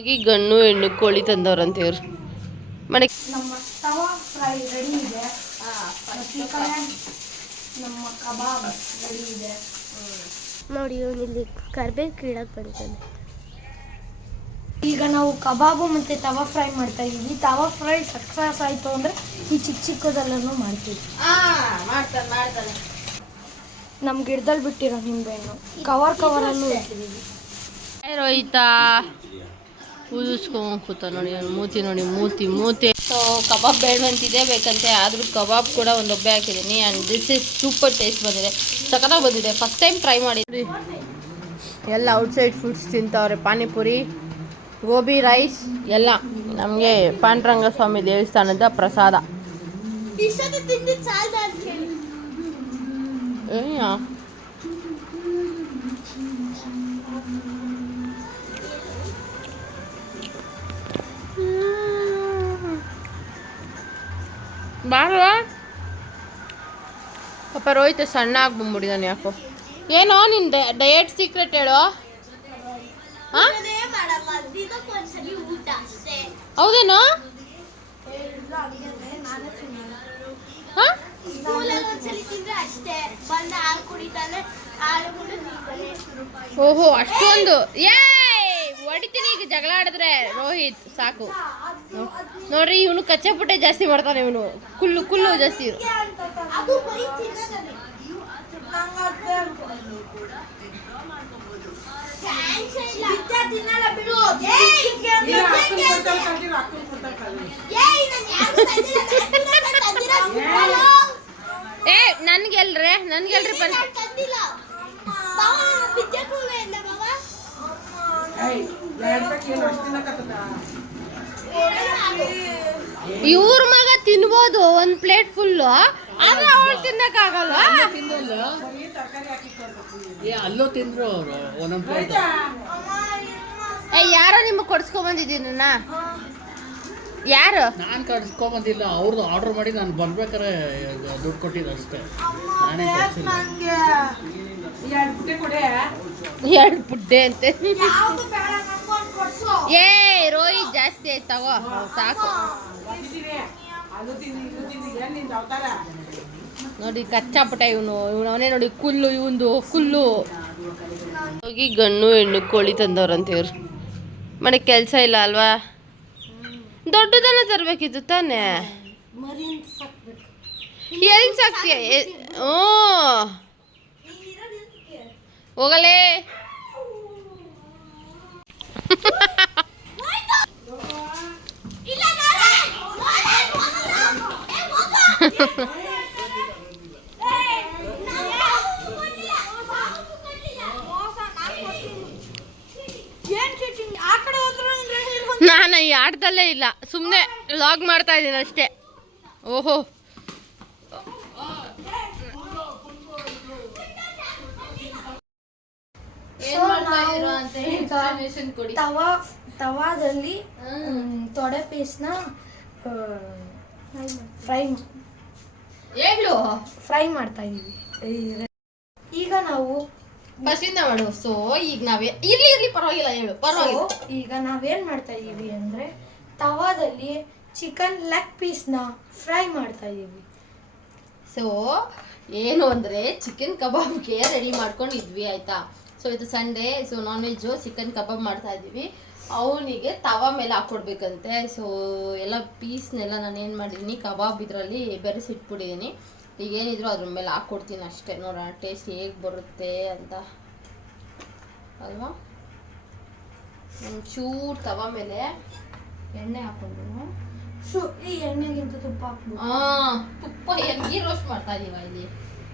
ಹೋಗಿ ಗಣ್ಣು ಹೆಣ್ಣು ಕೋಳಿ ತಂದವ್ರಂತ ಇವ್ರು ಮನೆ. ನಮ್ಮ ತವಾ ಫ್ರೈ ರೆಡಿ ಇದೆ. ನಮ್ಮ ಕಬಾಬ್ ರೆಡಿ ಇದೆ. ನೋಡಿ ಇವನಿಲ್ಲಿ ಕರ್ಬೇವು ಕೀಳಕ್ಕೆ ಬಂದಿದ್ದಾನೆ. ಈಗ ನಾವು ಕಬಾಬು ಮತ್ತು ತವಾ ಫ್ರೈ ಮಾಡ್ತಾ ಇದ್ದೀವಿ. ತವಾ ಫ್ರೈ ಸಕ್ಸಸ್ ಆಯಿತು ಅಂದರೆ ಈ ಚಿಕ್ಕ ಚಿಕ್ಕದೆಲ್ಲನೂ ಮಾಡ್ತೀವಿ. ಮಾಡ್ತಾನೆ ನಮ್ಮ ಗಿಡದಲ್ಲಿ ಬಿಟ್ಟಿರೋ ನಿಂಬೆಹಣ್ಣು ಕವರಲ್ಲೂ ಇಟ್ಟಿದ್ದೀವಿ. ರೋಹಿತಾ ಊದಿಸ್ಕೊಂಡು ಕೂತ ನೋಡಿ ಮೂತಿ. ಸೊ ಕಬಾಬ್ ಬೇಡವಂತಿದೆ ಬೇಕಂತೆ, ಆದರೂ ಕಬಾಬ್ ಕೂಡ ಒಂದು ಒಬ್ಬೆ ಹಾಕಿದ್ದೀನಿ. And this is super taste ಬಂದಿದೆ, ಸಖತ್ತಾಗಿ ಬಂದಿದೆ. ಫಸ್ಟ್ ಟೈಮ್ ಟ್ರೈ ಮಾಡಿದ್ವಿ. ಎಲ್ಲ ಔಟ್ಸೈಡ್ ಫುಡ್ಸ್ ತಿಂತವ್ರೆ, ಪಾನಿಪುರಿ, ಗೋಬಿ ರೈಸ್ ಎಲ್ಲ. ನಮಗೆ ಪಾಂಡುರಂಗ ಸ್ವಾಮಿ ದೇವಸ್ಥಾನದ ಪ್ರಸಾದ. ಬಾರವಾ ಪಾಪ ರೋಹಿತ ಸಣ್ಣ ಆಗ್ಬಂದ್ಬಿಟ್ಟಿದ್ದಾನೆ ಯಾಕೋ. ಏನೋ ನಿನ್ನ ಡಯಟ್ ಸೀಕ್ರೆಟ್ ಹೇಳೋ. ಹೌದೇನೋ? ಓಹೋ ಅಷ್ಟೊಂದು ಹೊಡಿತೀನಿ ಈಗ ಜಗಳ ಆಡಿದ್ರೆ. ರೋಹಿತ್ ಸಾಕು ನೋಡ್ರಿ, ಇವನು ಕಚ್ಚಪುಟ್ಟೆ ಜಾಸ್ತಿ ಮಾಡ್ತಾನೆ. ಇವನು ಕುಲ್ಲು ಜಾಸ್ತಿ. ನನ್ಗೆಲ್ರಿ ಇವ್ರ ಮಗ ತಿನ್ಬೋದು ಒಂದ್ ಪ್ಲೇಟ್ ಫುಲ್ಲು, ಆದ್ರೆ ಅವಳು ತಿನ್ನಕ್ಕಾಗಲ್ಲ. ಅಲ್ಲೂ ತಿಂದ್ರು ಅವರು ಒಂದೊಂದು ಪ್ಲೇಟ್. ಯಾರೋ ನಿಮಗೆ ಕೊಡ್ಸ್ಕೊಂಬಂದಿದ್ದೀನ? ಯಾರು? ನಾನು ಕಡ್ಸ್ಕೊಂಬಂದಿಲ್ಲ, ಅವ್ರದ್ದು ಆರ್ಡರ್ ಮಾಡಿ ನಾನು ಬರ್ಬೇಕಾರೆ ದುಡ್ಡು ಕೊಟ್ಟಿದ್ದು ಅಷ್ಟೇ. ನಾನೇ ಎರಡು ಪುಡ್ಡೆ ಅಂತೆ. ರೋಹಿತ್ ಜಾಸ್ತಿ ಆಯ್ತು ತಗೋ, ಸಾಕು. ನೋಡಿ ಕಚ್ಚಾಪುಟ ಇವನು ಅವನೇ ನೋಡಿ ಕುಲ್ಲು. ಹೋಗಿ ಗಣ್ಣು ಹೆಣ್ಣು ಕೋಳಿ ತಂದವ್ರಂತ ಇವ್ರು. ಮನೆಗೆ ಕೆಲಸ ಇಲ್ಲ ಅಲ್ವಾ? ದೊಡ್ಡದನ್ನ ತರಬೇಕಿತ್ತು ತಾನೇ. ಎಲ್ಲಿ ಸಾಕ್ತೀಯ? ಹೋಗಲೇ. ನಾನು ಈ ಆಟದಲ್ಲೇ ಇಲ್ಲ, ಸುಮ್ಮನೆ ಲಾಗ್ ಮಾಡ್ತಾ ಇದ್ದೀನಿ ಅಷ್ಟೇ. ಓಹೋ ತವಾದಲ್ಲಿ ತೊಡೆ ಪೀಸ್ನ ಫ್ರೈ ಮಾಡ್ತಾ ಇದೀವಿ. ಈಗ ನಾವು ಫಸ್ಟಿಂದ ಮಾಡು. ಸೊ ಈಗ ನಾವೇ ಇರ್ಲಿ ಪರವಾಗಿಲ್ಲ ಹೇಳು, ಪರವಾಗಿಲ್ಲ. ಈಗ ನಾವೇನ್ ಮಾಡ್ತಾ ಇದೀವಿ ಅಂದ್ರೆ ತವಾದಲ್ಲಿ ಚಿಕನ್ ಲೆಗ್ ಪೀಸ್ನ ಫ್ರೈ ಮಾಡ್ತಾ ಇದೀವಿ. ಸೊ ಏನು ಅಂದರೆ ಚಿಕನ್ ಕಬಾಬ್ಗೆ ರೆಡಿ ಮಾಡ್ಕೊಂಡಿದ್ವಿ ಆಯಿತಾ. ಸೊ ಇದು Sunday, so non veg chicken kebab ಮಾಡ್ತಾ ಇದ್ದೀವಿ. ಅವನಿಗೆ ತವಾ ಮೇಲೆ ಹಾಕ್ಕೊಡ್ಬೇಕಂತೆ. ಸೊ ಎಲ್ಲ ಪೀಸ್ನೆಲ್ಲ ನಾನು ಏನು ಮಾಡಿದ್ದೀನಿ, ಕಬಾಬ್ ಇದರಲ್ಲಿ ಬೆರೆಸಿಟ್ಬಿಟ್ಟಿದ್ದೀನಿ. ಈಗ ಏನಿದ್ರು ಅದ್ರ ಮೇಲೆ ಹಾಕ್ಕೊಡ್ತೀನಿ ಅಷ್ಟೇ. ನೋಡೋಣ ಟೇಸ್ಟ್ ಹೇಗೆ ಬರುತ್ತೆ ಅಂತ ಅಲ್ವಾ. ಒಂಚೂರು ತವಾ ಮೇಲೆ ಎಣ್ಣೆ ಹಾಕ್ಕೊಂಡು, ಈ ಎಣ್ಣೆಗಿಂತ ತುಪ್ಪ ಹಾಕ್ಬೋದು. ತುಪ್ಪ ಗೀ ರೋಸ್ಟ್ ಮಾಡ್ತಾ ಇದೀವ. ಇಲ್ಲಿ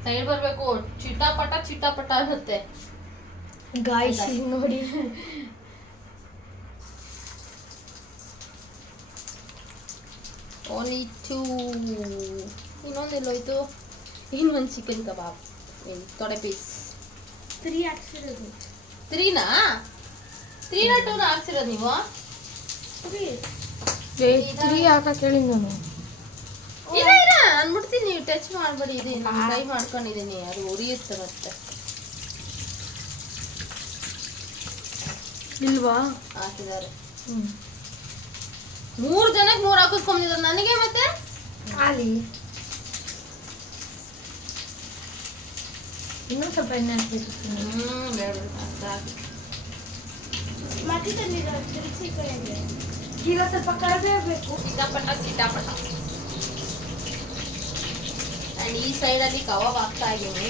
ಸೈಡ್ ಬರಬೇಕು, ಚಿಟಾಪಟ ಅನ್ನುತ್ತೆ ಗಾಯ್ಸ್. ನೋಡಿ ಓನ್ಲಿ 2. ಇನ್ನೊಂದೆಲ್ಲೋಯ್ತು? ಇನ್ನೊಂದು ಚಿಕನ್ ಕಬಾಬ್ ತೊಡೆ ಪೀಸ್. 3 ಹಾಕ್ಸಿರೋದು. 3ನಾ 2 ಹಾಕ್ಸಿರೋದು ನೀವು? 3 ಹಾಕಕ್ಕೆ ಹೇಳಿ ನಾನು. ಇಲ್ಲ ನಾನು ಮುಟ್ತೀನಿ, ನೀವು ಟಚ್ ಮಾಡಬೇಡಿ. ಇದೆ ನಾನು ಫ್ರೈ ಮಾಡ್ಕೊಂಡಿದ್ದೀನಿ, ಅದು ಉರಿಯುತ್ತೆ ಮತ್ತೆ. ಇಲ್ವಾ? ಹಾಕಿದ್ದಾರೆ. 3 ಜನಕ್ಕೆ 3 ಹಾಕಿಸ್ಕೊಂಡಿದ್ರು ನನಗೆ ಮತ್ತೆ ಖಾಲಿ ಇನ್ನೂ ಸ್ವಲ್ಪ ಎಣ್ಣೆ ಹಾಕ್ಬೇಕು. ಈಗ ಸ್ವಲ್ಪ ಕರಿಬೇವು ಬೇಕು. ಚಿಟಾಪಟ ಅಂಡ್ ಈ ಸೈಡ್ ಅಲ್ಲಿ ಕಬಾಬ್ ಹಾಕ್ತಾ ಇದೀನಿ.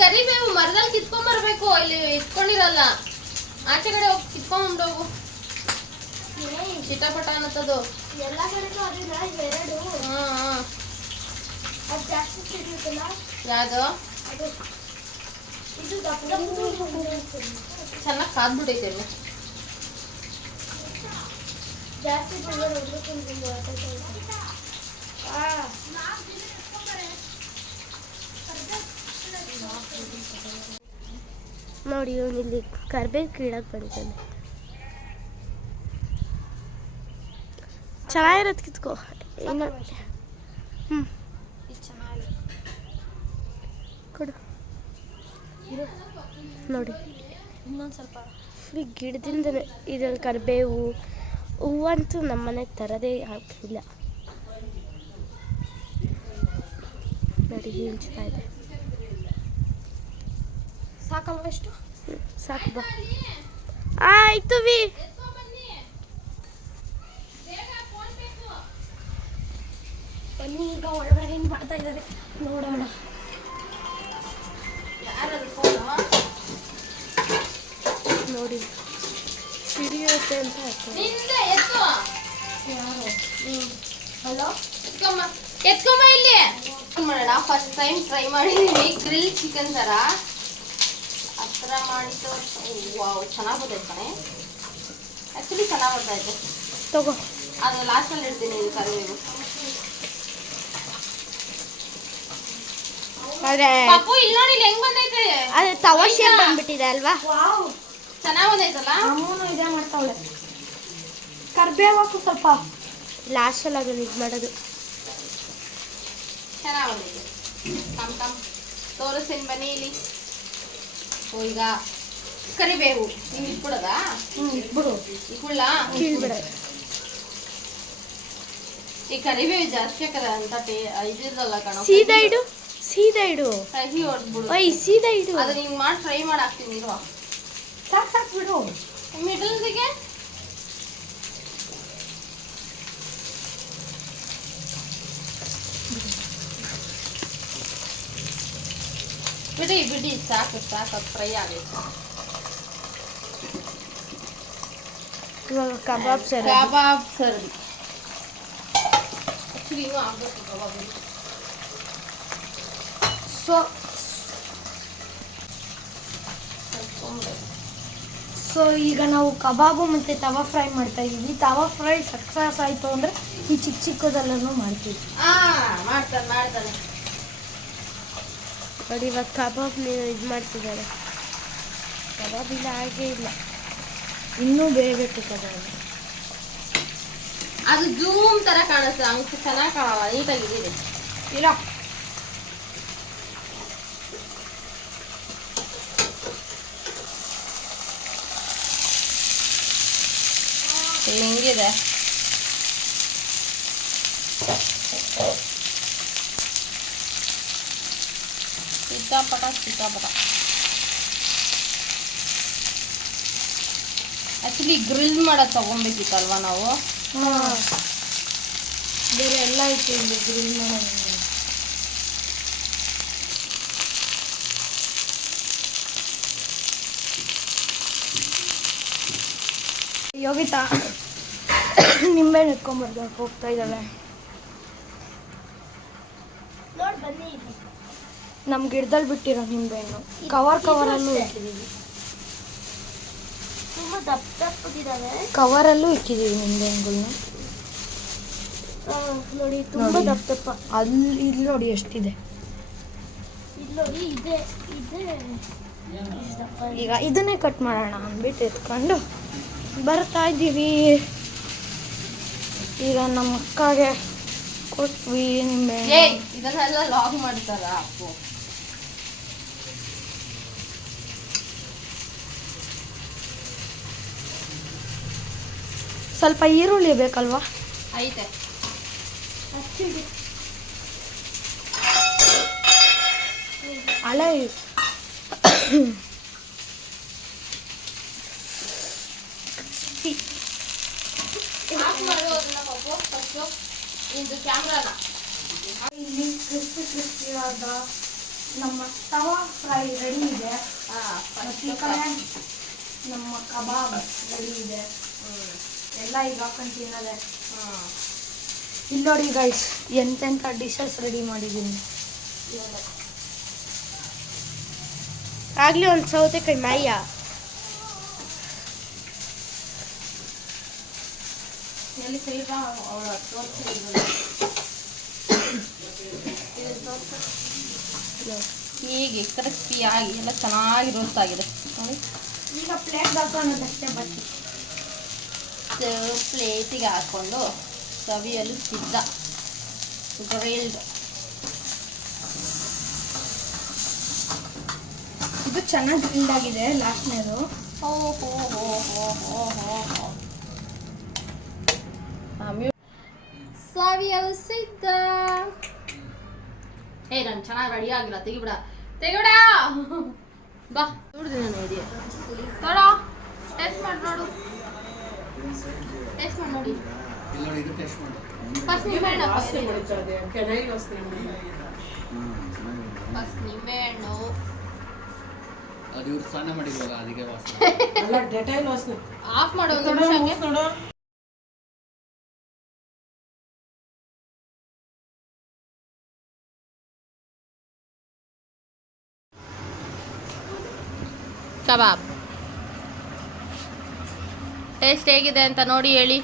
ಕರಿಬೇವು ಮರದಲ್ಲಿ ಕಿತ್ಕೊಂಡ್ಬರ್ಬೇಕು, ಇಲ್ಲಿ ಇಟ್ಕೊಂಡಿರಲ್ಲ, ಆಚೆ ಕಡೆ ಹೋಗಿ ಕಿತ್ಕೊಂಡ್ಬಂದೋಗು. ಚಿಟಾಪಟ ಅನ್ನತ್ತದು ಎಲ್ಲ ಕಡೆಗೂ ಅದಿಲ್ಲ, ಇವೆರಡು ಅದು ಜಾಸ್ತಿ ಸಿಗುತ್ತಲ್ಲ ಯಾವ್ದು ಅದು ಇದು ದಪ್ಪ ಚೆನ್ನಾಗಿ ಕಾದ್ಬಿಟ್ಟೈತೆ ಅಲ್ಲ. ಜಾಸ್ತಿ ಬಂದ್ರೆ ನೋಡಿ ಇವನು ಇಲ್ಲಿ ಕರ್ಬೇವು ಕೀಳಕ್ಕೆ ಬಂದಿದ್ದಾನೆ. ಚೆನ್ನಾಗಿರೋದು ಕಿತ್ಕೋ. ಇನ್ನು ಕೊಡು ನೋಡಿ ಇನ್ನೊಂದು ಸ್ವಲ್ಪ ಈ ಗಿಡದಿಂದನೇ ಇದ್ರಲ್ಲಿ ಕರಿಬೇವು ಹೂವಂತೂ ನಮ್ಮನೆ ತರದೇ ಇಲ್ಲ. ನೋಡಿ ಹಿಂಚ್ತಾ ಇದೆ. ಸಾಕಲ್ವ ಎಷ್ಟು? ಸಾಕು ಬಾ. ಆಯ್ತು ವಿ. ಬನ್ನಿ ಈಗ ಒಳಗಡೆ ಏನು ಮಾಡ್ತಾ ಇದ್ದಾರೆ ನೋಡೋಣ. ನೋಡಿ ಸಿಡಿಯುತ್ತೆ ಅಂತ ಹಾಕ್ತಾರೆ. ಯಾರು? ಹಲೋ, ಎತ್ಕೊಂಬ ಇಲ್ಲಿ. ಮಾಡೋಣ, ಫಸ್ಟ್ ಟೈಮ್ ಟ್ರೈ ಮಾಡಿದೀನಿ ಗ್ರಿಲ್ ಚಿಕನ್ ತರ. ಹತ್ರ ಮಾಡಿದ್ದು ವಾವ್ ಚೆನ್ನಾಗಿ ಬರ್ತೈತೆ ಕಣೆ. ಆ್ಯಕ್ಚುಲಿ ಚೆನ್ನಾಗಿ ಬರ್ತೈತೆ. ತಗೋ. ಅದು ಲಾಸ್ಟಲ್ಲಿ ಇಡ್ತೀನಿ ಇದು ಕರಿಬೇವು. ಅದೇ ಪಾಪು ಇಲ್ಲಿ ನೋಡಿ ಇಲ್ಲಿ ಹೆಂಗ್ ಬಂದೈತೆ. ಅದೇ ತವಾ ಶೇಪ್ ಬಂದ್ಬಿಟ್ಟಿದೆ ಅಲ್ವಾ? ವಾವ್, ಚೆನ್ನಾಗಿ ಬಂದೈತಲ್ಲ. ಅಮ್ಮನು ಇದೇ ಮಾಡ್ತಾವಳೆ. ಕರ್ಬೇವು ಹಾಕು ಸ್ವಲ್ಪ. ಲಾಸ್ಟಲ್ಲಿ ಅದನ್ನು ಇದು ಮಾಡೋದು. ಚೆನ್ನಾಗಿ ಬಂದೈತೆ. ಕಮ್ ತೋರಿಸ್ತೀನಿ ಬನ್ನಿ ಇಲ್ಲಿ. ಈಗ ಕರಿಬೇವು ನೀವು ಇಟ್ಬಿಡೋದಾ? ಇಟ್ಬಿಡು. ಇಟ್ಬಿಡ್ಲ? ಕೀಳ್ಬಿಡೋದು. ಈ ಕರಿಬೇವು ಜಾಸ್ತಿ ಹಾಕದ ಅಂತ ಇದಿರಲ್ಲ ಕಣೋ. ಸೀದಾ ಇಡು, ಸೀದಾ ಇಡು. ಕಹಿ ಹೊಡ್ಬಿಡು. ಓಯ್ ಸೀದಾ ಇಡು. ಅದು ಹಿಂಗ್ ಮಾಡಿ ಟ್ರೈ ಮಾಡಿ ಹಾಕ್ತೀನಿ ಇರುವ. ಸಾಕು ಬಿಡು. ಮಿಡಲ್ದಿಗೆ ಬಿಡಿ ಸಾಕು ಫ್ರೈ ಆಗೈತೆ. ಇವಾಗ ಕಬಾಬ್ ಸರ್. ಕಬಾಬ್ ಸರ್ದಿ ಆಕ್ಚುಲಿ ಇನ್ನೂ ಆಗ್ಬೇಕು ಕಬಾಬ್. ಸೊ ಈಗ ನಾವು ಕಬಾಬು ಮತ್ತು ತವಾ ಫ್ರೈ ಮಾಡ್ತಾ ಇದ್ದೀವಿ. ತವಾ ಫ್ರೈ ಸಕ್ಸಸ್ ಆಯಿತು ಅಂದರೆ ಈ ಚಿಕ್ಕದೆಲ್ಲನೂ ಮಾಡ್ತೀವಿ. ಮಾಡ್ತಾನೆ ನೋಡಿ ಇವಾಗ ಕಬಾಬ್ ನೀವು ಇದು ಮಾಡ್ತಿದ್ದಾರೆ. ಕಬಾಬ್ ಇಲ್ಲ ಹಾಗೆ ಇಲ್ಲ, ಇನ್ನೂ ಬೇಯಬೇಕು ಕಬಾಬ್. ಅದು ಜೂಮ್ ತರ ಕಾಣಿಸ್ತದೆ, ಹಂಗೆ ಚೆನ್ನಾಗಿ ಕಾಣಲ್ಲ, ನೀಟಾಗಿದ್ದೀರಿ. ಇಲ್ಲ ಹೆಂಗಿದೆ ಚಿಟಾಪಟ. ಆ್ಯಕ್ಚುಲಿ ಗ್ರಿಲ್ ಮಾಡೋದು ತೊಗೊಬೇಕಿತ್ತಲ್ವ ನಾವು. ಬೇರೆ ಎಲ್ಲ ಐತೆ ಇಲ್ಲಿ ಗ್ರಿಲ್ ಮಾಡೋದು. ಯೋಗಿತಾ ನಿಂಬೆಹಣ್ಣು ಎತ್ಕೊಂಡ್ಬರ್ಬೇಕು ಹೋಗ್ತಾ ಇದ್ದಾವೆ. ನೋಡಿ ಬನ್ನಿ. ನಮ್ಮ ಗಿಡದಲ್ಲಿ ಬಿಟ್ಟಿರೋ ನಿಂಬೆಹಣ್ಣು ಕವರಲ್ಲೂ ಇಟ್ಟಿದ್ದೀವಿ. ತುಂಬ ದಪ್ಪಗಿದ್ದಾವೆ. ಕವರಲ್ಲೂ ಇಕ್ಕಿದ್ದೀವಿ ನಿಂಬೆಹಣ್ಣುಗಳನ್ನ. ನೋಡಿ ತುಂಬ ದಪ್ಪ. ಇಲ್ಲಿ ನೋಡಿ ಎಷ್ಟಿದೆ. ಇಲ್ಲಿ ನೋಡಿ ಇದೆ. ಈಗ ಇದನ್ನೇ ಕಟ್ ಮಾಡೋಣ ಅಂದ್ಬಿಟ್ಟು ಎತ್ಕೊಂಡು ಬರ್ತಾ ಇದ್ದೀವಿ. ಈಗ ನಮ್ಮ ಅಕ್ಕಗೆ ಕೊಟ್ವಿ ನಿಂಬೆಹಣ್ಣು. ಇದನ್ನೆಲ್ಲ ಲಾಗ್ ಮಾಡ್ತಾರ ಅಪ್ಪು. ಸ್ವಲ್ಪ ಈರುಳ್ಳಿ ಬೇಕಲ್ವಾ? ಐತೆ. ಹಳೆ ಆಫ್ ಮಾಡು ಅದನ್ನ ಪಾಪು ಫಸ್ಟು ಇದು ಕ್ಯಾಮ್ರಾನ. ಇಲ್ಲಿ ಕ್ರಿಸ್ಪಿಯಾದ ನಮ್ಮ ತವಾ ಫ್ರೈ ರೆಡಿ ಇದೆ. ಮತ್ತು ಈ ಕಡೆ ನಮ್ಮ ಕಬಾಬ್ ರೆಡಿ ಇದೆ. ಎಲ್ಲ ಈಗ ಹಾಕೊಂಡು ತಿನ್ನೋದೆ. ಇಲ್ಲಿ ನೋಡಿ ಗೈಸ್, ಎಂತೆಂಥ ಡಿಶಸ್ ರೆಡಿ ಮಾಡಿದ್ದೀನಿ. ಆಗ್ಲೇ ಒಂದು ಸೌತೆಕಾಯಿ ಮಾಯ. ಎಲ್ಲಿ ಕೈಗ ಅವಳ ತೋರಿಸಿದ್ರು ಹೀಗೆ ಕ್ರಿಸ್ಪಿಯಾಗಿ ಎಲ್ಲ ಚೆನ್ನಾಗಿ ರೋಸ್ಟ್ ಆಗಿದೆ ನೋಡಿ. ಈಗ ಪ್ಲೇಟ್ ಹಾಕೋಣದಷ್ಟೇ ಬಚ್ಚಿ. ಪ್ಲೇಟಿಗೆ ಹಾಕ್ಕೊಂಡು ಸವಿಯಲು ಸಿದ್ಧ ಗ್ರಿಲ್ಡ್. ಇದು ಚೆನ್ನಾಗಿ ಗ್ರಿಲ್ಡ್ ಆಗಿದೆ ಲಾಸ್ಟ್ನೇದು. ಹೋ ಹೋ ಹೋ ಹೋ ಹೋ ಹೋ ಹೋ. ಸವಿಯಲು ಸಿದ್ಧ. ಏ ನಾನು ಚೆನ್ನಾಗಿ ರೆಡಿ ಆಗಿಲ್ಲ, ತೆಗಿಬಿಡ ತೆಗಿಬಿಡ. ಬಾ ನೋಡಿದೆ ನಾನು ಇದೆಯಾ ನೋಡ, ಟೇಸ್ಟ್ ಮಾಡಿ ನೋಡು, ಟೇಸ್ಟ್ ಮಾಡಿ ನೋಡಿ. ಫಸ್ಟ್ ನಿಂಬೆಹಣ್ಣು ಫಸ್ಟ್ ನಿಂಬೆಹಣ್ಣು. ಅದು ಇವ್ರು ಸ್ನಾನ ಮಾಡಿದ್ವಲ್ಲ ಅದಕ್ಕೆ ವಾಸನೆ. ಆಫ್ ಮಾಡು ಒಂದು ನಿಮಿಷ. ಕಬಾಬ್ ಟೇಸ್ಟ್ ಹೇಗಿದೆ ಅಂತ ನೋಡಿ ಹೇಳಿ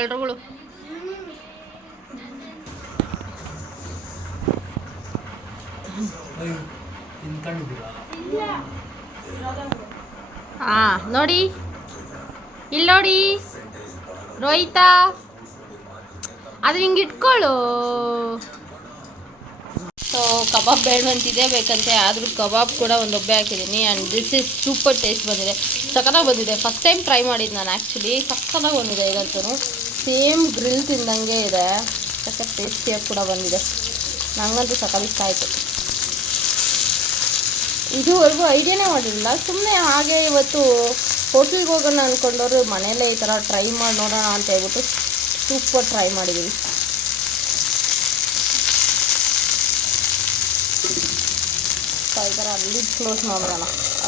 ಎಲ್ರುಗಳು. ಹಾ ನೋಡಿ, ಇಲ್ಲಿ ನೋಡಿ ರೋಹಿತಾ, ಅದು ಹಿಂಗೆ ಇಟ್ಕೊಳ್ಳು. ಸೊ ಕಬಾಬ್ ಬೇಡವಂತಿದೆ ಬೇಕಂತೆ, ಆದರೂ ಕಬಾಬ್ ಕೂಡ ಒಂದು ಒಬ್ಬೆ ಹಾಕಿದ್ದೀನಿ. And this is super taste ಬಂದಿದೆ, ಸಖತ್ತಾಗಿ ಬಂದಿದೆ. ಫಸ್ಟ್ ಟೈಮ್ ಟ್ರೈ ಮಾಡಿದ್ದು ನಾನು ಆ್ಯಕ್ಚುಲಿ, ಸಖತ್ತಾಗಿ ಬಂದಿದೆ. ಇದಂತೂ ಸೇಮ್ ಗ್ರಿಲ್ ತಿಂದಂಗೆ ಇದೆ, ಸಖತ್ ಟೇಸ್ಟಿಯಾಗಿ ಕೂಡ ಬಂದಿದೆ. ನನಗಂತೂ ಸಖತ್ ಇಷ್ಟ ಆಯಿತು. ಇದುವರೆಗೂ ಐಡಿಯಾನೇ ಮಾಡಿರಲಿಲ್ಲ, ಸುಮ್ಮನೆ ಹಾಗೆ ಇವತ್ತು ಹೋಟ್ಲಿಗೆ ಹೋಗೋಣ ಅಂದ್ಕೊಂಡವರು ಮನೆಯಲ್ಲೇ ಈ ಥರ ಟ್ರೈ ಮಾಡಿ ನೋಡೋಣ ಅಂತ ಹೇಳ್ಬಿಟ್ಟು ಸೂಪರ್ ಟ್ರೈ ಮಾಡಿದ್ದೀವಿ. ಈ ಥರ ಅಲ್ಲಿ ಕ್ಲೋಸ್ ಮಾಡೋಣ,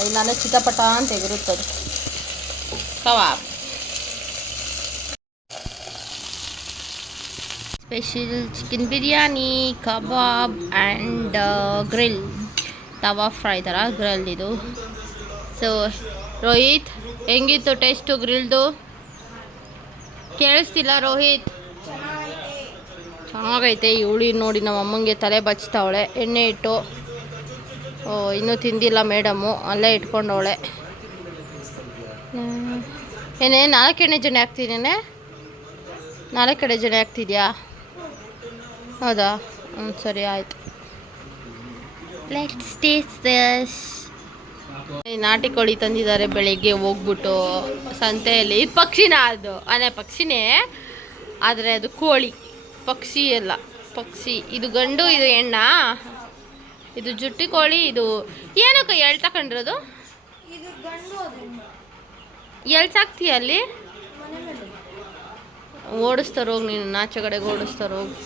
ಇಲ್ಲಾಂದರೆ ಚಿಟಪಟ ಅಂತ ಎಗುರುತ್ತದೆ. Kebab special chicken biryani, kebab and grill, tawa fry ಥರ ಗ್ರಿಲ್ ಇದು. ಸೊ ರೋಹಿತ್ ಹೆಂಗಿತ್ತು ಟೇಸ್ಟು ಗ್ರಿಲ್ದು? ಕೇಳಿಸ್ತಿಲ್ಲ ರೋಹಿತ್? ಚೆನ್ನಾಗೈತೆ. ಇವಳಿ ನೋಡಿ ನಮ್ಮ ಅಮ್ಮಂಗೆ ತಲೆ ಬಚ್ತಾವಳೆ, ಎಣ್ಣೆ ಇಟ್ಟು. ಓ ಇನ್ನೂ ತಿಂದಿಲ್ಲ ಮೇಡಮು, ಅಲ್ಲೇ ಇಟ್ಕೊಂಡವಳೆ. ಏನೇ 4 ಎಣ್ಣೆ ಜನೆ ಹಾಕ್ತಿದ್ದೇನೆ? 4 ಕಡೆ ಜನೆ ಹಾಕ್ತಿದ್ಯಾ? ಹೌದಾ? ಸರಿ ಆಯಿತು. Let's taste this. ನಾಟಿ ಕೋಳಿ ತಂದಿದ್ದಾರೆ ಬೆಳಿಗ್ಗೆ ಹೋಗ್ಬಿಟ್ಟು ಸಂತೆಯಲ್ಲಿ. ಇದು ಪಕ್ಷಿನ? ಅದು ಅದೇ ಪಕ್ಷಿನೇ, ಆದರೆ ಅದು ಕೋಳಿ, ಪಕ್ಷಿ ಎಲ್ಲ ಪಕ್ಷಿ. ಇದು ಗಂಡು, ಇದು ಹೆಣ್ಣ. ಇದು ಜುಟ್ಟಿ ಕೋಳಿ. ಇದು ಏನಕ್ಕೆ ಎಳ್ ತಗೊಂಡಿರೋದು? ಇದು ಗಂಡು. ಎಳ್ ಸಾಕ್ತೀಯ ಅಲ್ಲಿ? ಓಡಿಸ್ತಾರೆ ಹೋಗಿ, ನೀನು ನಾಚೆ ಕಡೆಗೆ ಓಡಿಸ್ತಾರೆ ಹೋಗಿ.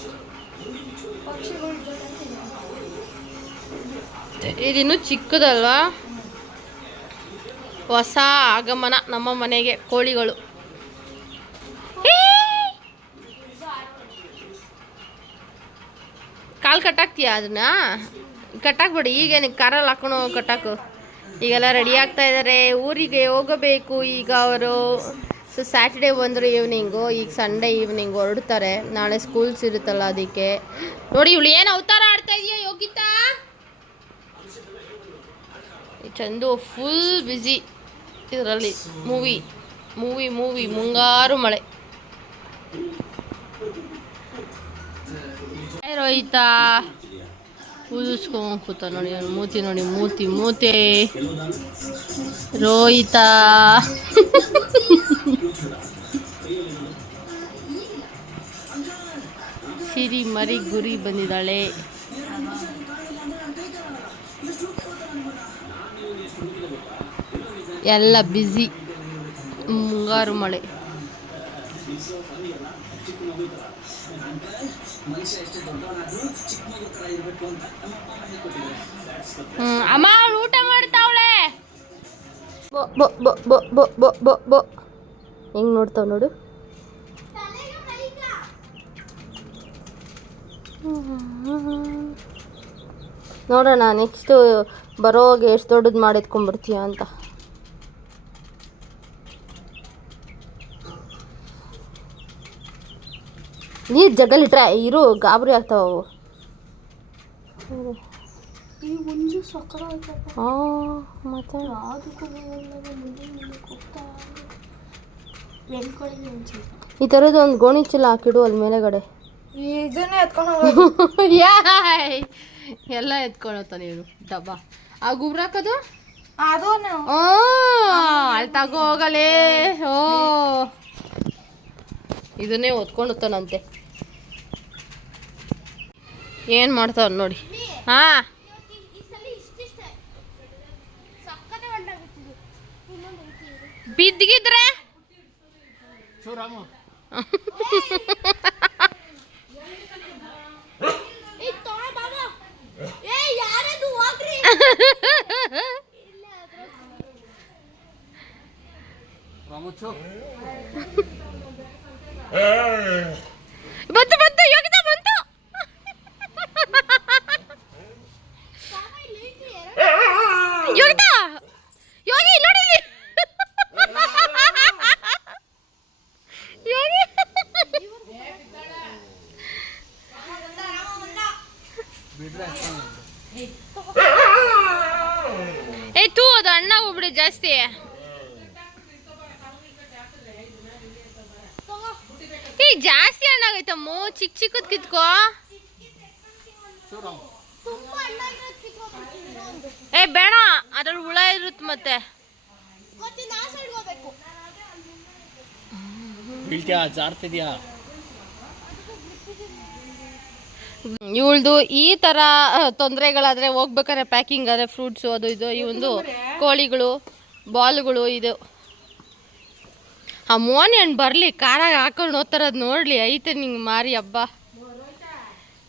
ಇದಿನ್ನೂ ಚಿಕ್ಕದಲ್ವಾ? ಹೊಸ ಆಗಮನ ನಮ್ಮ ಮನೆಗೆ ಕೋಳಿಗಳು. ಕಾಲು ಕಟ್ಟಾಕ್ತೀಯ ಅದನ್ನ? ಕಟ್ಟಾಕ್ಬಿಡಿ ಈಗ, ಕಾರಲ್ಲಿ ಹಾಕೊಂಡು ಕಟ್ಟಾಕು. ಈಗೆಲ್ಲ ರೆಡಿ ಆಗ್ತಾ ಇದ್ದಾರೆ, ಊರಿಗೆ ಹೋಗಬೇಕು ಈಗ ಅವರು. ಸೊ ಸ್ಯಾಟರ್ಡೇ ಬಂದರು ಈವ್ನಿಂಗು, ಈಗ ಸಂಡೇ ಈವ್ನಿಂಗ್ ಹೊರಡ್ತಾರೆ. ನಾಳೆ ಸ್ಕೂಲ್ಸ್ ಇರುತ್ತಲ್ಲ ಅದಕ್ಕೆ. ನೋಡಿ ಇವಳು ಏನು ಅವತಾರ ಆಡ್ತಾ ಇದೆಯಾ ಯೋಗಿತಾ? ಚಂದು ಫುಲ್ ಬ್ಯುಸಿ ಇದರಲ್ಲಿ, ಮೂವಿ ಮೂವಿ ಮೂವಿ ಮುಂಗಾರು ಮಳೆ. ರೋಹಿತಾ ಊದಿಸ್ಕೊಂಡು ಕೂತ ನೋಡಿ, ಮೂತಿ ನೋಡಿ, ಮೂತಿ ರೋಹಿತಾ ಚಿರಿ ಮರಿ ಗುರಿ ಬಂದಿದ್ದಾಳೆ. ಎಲ್ಲ ಬ್ಯುಸಿ, ಮುಂಗಾರು ಮಳೆ. ಅಮ್ಮ ಊಟ ಮಾಡ್ತಾವಳೆ. ಬೊ ಬೊ ಬೊ ಬೊ ಬೊ ಬೊ ಬೊ ಹೆಂಗ್ ನೋಡ್ತಾವ ನೋಡು. ನೋಡೋಣ ನೆಕ್ಸ್ಟು ಬರೋವಾಗ ಎಷ್ಟು ದೊಡ್ಡದು ಮಾಡಿ ಎತ್ಕೊಂಡ್ಬರ್ತೀಯ ಅಂತ. ನೀರು ಜಗ್ಗಲಿಟ್ರೆ ಇರು ಗಾಬರಿ ಆಗ್ತಾವ ಅವು. ಮತ್ತೆ ಈ ಥರದ್ದು ಒಂದು ಗೋಣಿ ಚೀಲ ಹಾಕಿಡು ಅಲ್ಲಿ ಮೇಲೆಗಡೆ. ಇದನ್ನೇ ಎತ್ಕೊಂಡು ಯಾಯ್ ಎಲ್ಲ ಎತ್ಕೊಂಡು ಹೋಗ್ತಾನೆ ನೀನು ಡಬ್ಬ. ಆ ಗುಬ್ರ ಹಾಕೋದು ಅದು ಅಲ್ಲಿ ತಗೋ ಹೋಗಲೇ. ಓ ಇದನ್ನೇ ಹೊತ್ಕೊಂಡು ಹೋಗ್ತಾನಂತೆ. ಏನು ಮಾಡ್ತಾವ ನೋಡಿ. ಹಾಂ ಬಿದ್ದಿದ್ರೆ ಬಂತು ಬಂತು ಯೋಗಿತಾ ಬಂತು. ಯೋಗಿತಾ ಯೋಗಿ ನೋಡಿ ಯೋಗಿ ಏ ತೂ ಅದು ಅಣ್ಣ ಹೋಗ್ಬಿಡಿ ಜಾಸ್ತಿ. ಏ ಜಾಸ್ತಿ ಹಣ್ಣಾಗೈತಮ್ಮ, ಚಿಕ್ಕ ಚಿಕ್ಕದ್ ಕಿತ್ಕೋ. ಏ ಬೇಡ, ಅದ್ರಲ್ಲಿ ಹುಳ ಇರುತ್ತೆ ಮತ್ತೆ. ಜಾರ್ತಿದ್ಯಾ ಇವಳ್ದು ಈ ಥರ ತೊಂದರೆಗಳಾದರೆ ಹೋಗ್ಬೇಕಾದ್ರೆ ಪ್ಯಾಕಿಂಗ್ ಆದರೆ ಫ್ರೂಟ್ಸು ಅದು ಇದು ಇವಂದು ಕೋಳಿಗಳು ಬಾಲ್ಗಳು ಇದು. ಆ ಮೋನಿ ಹಣ್ಣು ಬರಲಿ ಖಾರಾಗ ಹಾಕೊಂಡು ಹೋಗ್ತಾರದು ನೋಡಲಿ ಐತೆ ನಿಂಗೆ ಮಾರಿ ಹಬ್ಬ.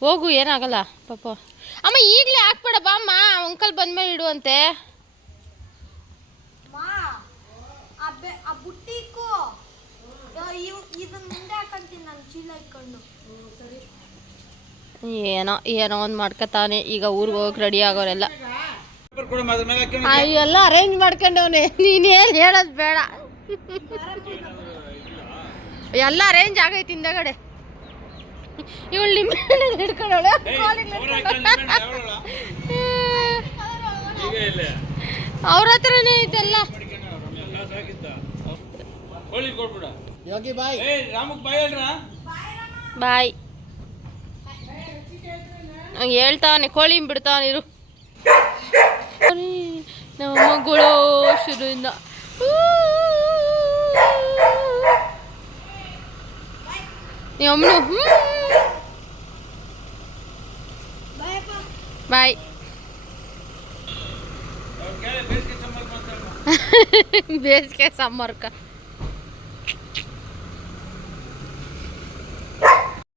ಹೋಗು ಏನಾಗಲ್ಲ ಪಾಪ. ಅಮ್ಮ ಈಗಲೇ ಹಾಕ್ಬೇಡ ಬಾ ಅಮ್ಮ, ಅಂಕಲ್ ಬಂದ್ಮೇಲೆ ಇಡುವಂತೆ. ಏನೋ ಏನೋ ಒಂದು ಮಾಡ್ಕೊತಾನೆ. ಈಗ ಊರಿಗೆ ಹೋಗಕ್ಕೆ ರೆಡಿ ಆಗೋರೆಲ್ಲ ಎಲ್ಲ ಅರೇಂಜ್ ಮಾಡ್ಕೊಂಡವನೆ. ನೀನೇನು ಹೇಳೋದು ಬೇಡ, ಎಲ್ಲ ಅರೇಂಜ್ ಆಗೈತಿ ಹಿಂದಗಡೆ. ಇವಳು ನಿಮ್ಮ ಹಿಡ್ಕೊಂಡವಳೆ ಅವ್ರ ಹತ್ರನೇ ಐತೆಲ್ಲ. ಯೋಗಿ ಬಾಯ್. ಬಾಯ್ ಹಂಗೆ ಹೇಳ್ತಾವನೆ. ಕೋಳಿ ಬಿಡ್ತಾವನಿರು ನಮ್ಮ ಮಗಳು ಶುರುವಿಂದ. ಅಮ್ಮನು ಬಾಯ್. ಬೇಸಿಗೆ ಸಂಬರ್ಕ